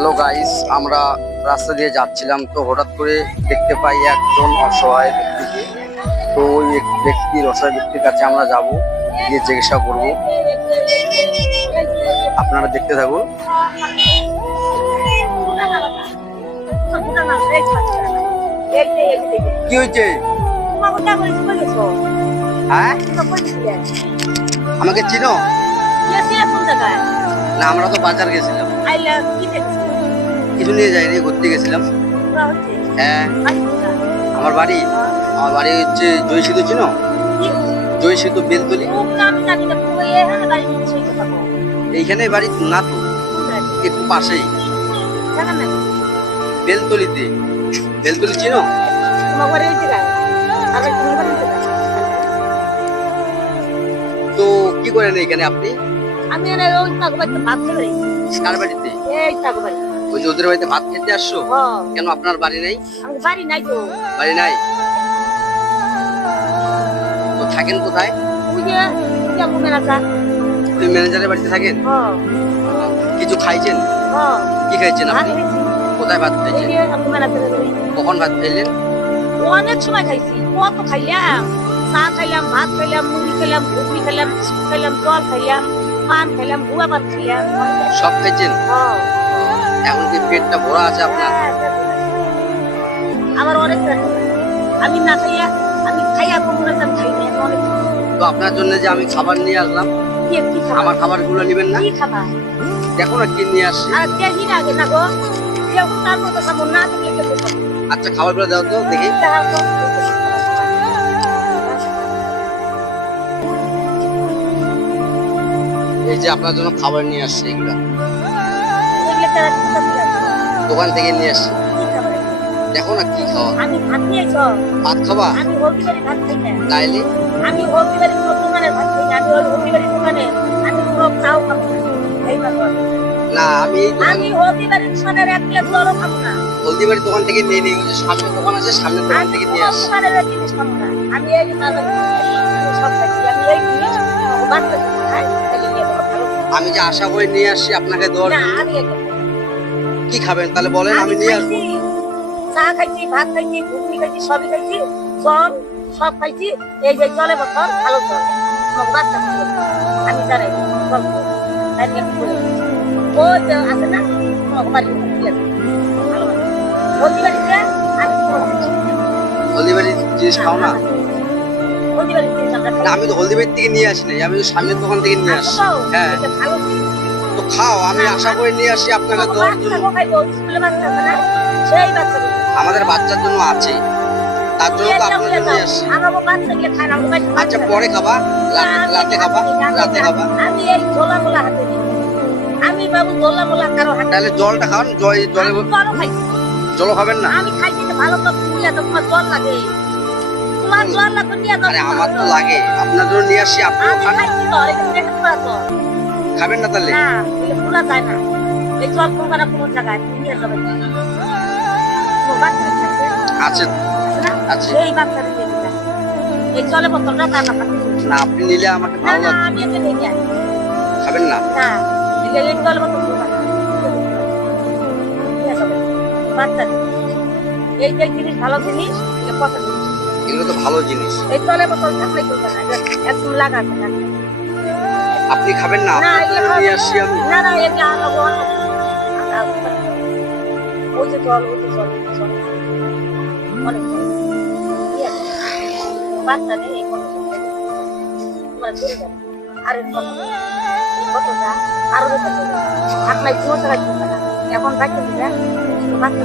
Hello guys, আমরা রাস্তা দিয়ে যাচ্ছিলাম তো হঠাৎ করে দেখতে পাই একজন অসহায় ব্যক্তিকে। তো ওই অসহায় ব্যক্তির কাছে আমরা যাব, গিয়ে জিজ্ঞাসা করব। আপনারা দেখতে থাকুন। কি হয়েছে? হ্যাঁ, আমাকে চিনো না? আমরা তো বাজার গেছিলাম, কিছু নিয়ে যাইনি, ঘুরতে গেছিলাম। হ্যাঁ, আমার বাড়ি হচ্ছে জয় সেতু, চিনো? জয় সেতু বেলতলি, এইখানে বাড়ি না তো, একটু পাশেই বেলতলিতে। বেলতলি চিনো? তো কি করেন এখানে আপনি? আমি কার বাড়িতে? ওই যে ওদের বাড়িতে ভাত খেতে আসছো? কেন আপনার বাড়ি নেই? বাড়ি নাই তো। বাড়ি নাই তো থাকেন কোথায়? ওই ম্যানেজারের বাড়িতে থাকেন? কিছু খাইছেন? কি খাইছেন আপনি? কোথায় ভাত খাইছেন? কখন ভাত খাইলেন? অনেক সময় খাইছি, কত খাইলাম। চা খাইলাম, ভাত খাইলাম, মুড়ি খাইলাম, ঘুগনি খাইলাম, বিস্কুট খাইলাম, জল খাইলাম, পান খাইলাম, গুয়া পান খাইলাম। সব খাইছেন? এখন কি পেটটা ভরা আছে আপনার? আমার অনেক আমি না খাইয়া, আমি খাইয়া কখনো আমি খাই না অনেক। তো আপনার জন্য যে আমি খাবার নিয়ে আসলাম, আমার খাবার গুলো নেবেন না? কি খাবার? দেখো না কি নিয়ে আসছি। আর দেখি না আগে না গো, কেউ তার মতো খাবো না, দেখলে কেউ খাবো। আচ্ছা, খাবার গুলো দাও তো দেখি। এই যে আপনার জন্য খাবার নিয়ে আসছে, এগুলো দোকান থেকে নিয়ে আসছি। দেখো না কি খাওয়া। আমি ভাত নিয়েছো? ভাত খাবা? আমি হলদিবাড়ি ভাত খাই না। তাইলে আমি হলদিবাড়ি দোকানের ভাত খাই না। আমি হলদিবাড়ি দোকানে আমি পুরো চাও খাবো না। এই ব্যাপার না, আমি হলদিবাড়ি দোকানের এক প্লেট জলও খাবো না। হলদিবাড়ি দোকান থেকে নিয়ে নিই, সামনে দোকান আছে, সামনে দোকান থেকে নিয়ে আসি। দোকানের জিনিস খাবো না। আমি এই বাজার সব খাইছি। আমি এই জিনিস বাদ খাই। আমি যে আশা করে নিয়ে আসছি আপনাকে দেওয়ার না, জন্য। আমি কি খাবেন তাহলে বলেন, আমি নিয়ে আসবো। চা খাইছি, ভাত খাইছি, ঘুগনি খাইছি, সবই খাইছি, জল সব খাইছি। এই যে জলে বোতল, ভালো জল বাচ্চা আমি জানাই জল ওই যে আছে না বাড়ি হলদিবাড়িতে আমি হলদিবাড়ির জিনিস খাও না? হলদিবাড়ির জিনিস আমরা না, আমি তো হলদিবাড়ি থেকে নিয়ে আসি নাই, আমি তো সামনের দোকান থেকে নিয়ে আসছি। হ্যাঁ, ভালো তো খাও, আমি আশা করে নিয়ে আসি আপনাকে দেওয়ার জন্য। সেই বাচ্চা আমাদের বাচ্চার জন্য আছে, তার জন্য তো আপনার জন্য নিয়ে আসছি। আচ্ছা, পরে খাবা, রাতে খাবা, রাতে খাবা। আমি এই ঝোলা মোলা হাতে নিই। আমি বাবু ঝোলা মোলা কারো হাতে। তাহলে জলটা খান, জলে জলও খাবেন না? আমি খাইছি তো ভালো তো নিয়ে তো তোমার জল লাগে। তোমার জল লাগবে নিয়ে দাও। আরে আমার তো লাগে, আপনার জন্য নিয়ে আসি, আপনিও আমি খান। খাইছি তো, এটা দেখে পুরা জল। খাবেন না তাহলে? না, এটা পুরা যায় না। এই জল কোন না কোন জায়গায় নিয়ে যাবে। বাচ্চা আছে না? আছে। এই বাচ্চা দিয়ে দিলাম। এই জলে বোতলটা তার না খাতে। না, আপনি নিলে আমাকে না ভালো না, লাগবে। আমি এটা নিয়ে যাই। খাবেন না? না, এই জলে বোতল পুরো না। বাচ্চা এই যে জিনিস ভালো জিনিস, এটা পছন্দ জিনিস। এগুলো তো ভালো জিনিস। এই জলে বোতল থাকলে কি হবে না? একদম লাগাতে না। আপনি খাবেন না? না, আপনার জন্য নিয়ে আসছি আমি। না না, এটা আনবো ওই যে জল, ওই যে জল, অনেক জল। বাচ্চা নেই এই কত তোমার চলে যাবে। আর এই কতটা আরো থাকলে কোনো জায়গায় এখন রাখতে দিলে বাচ্চা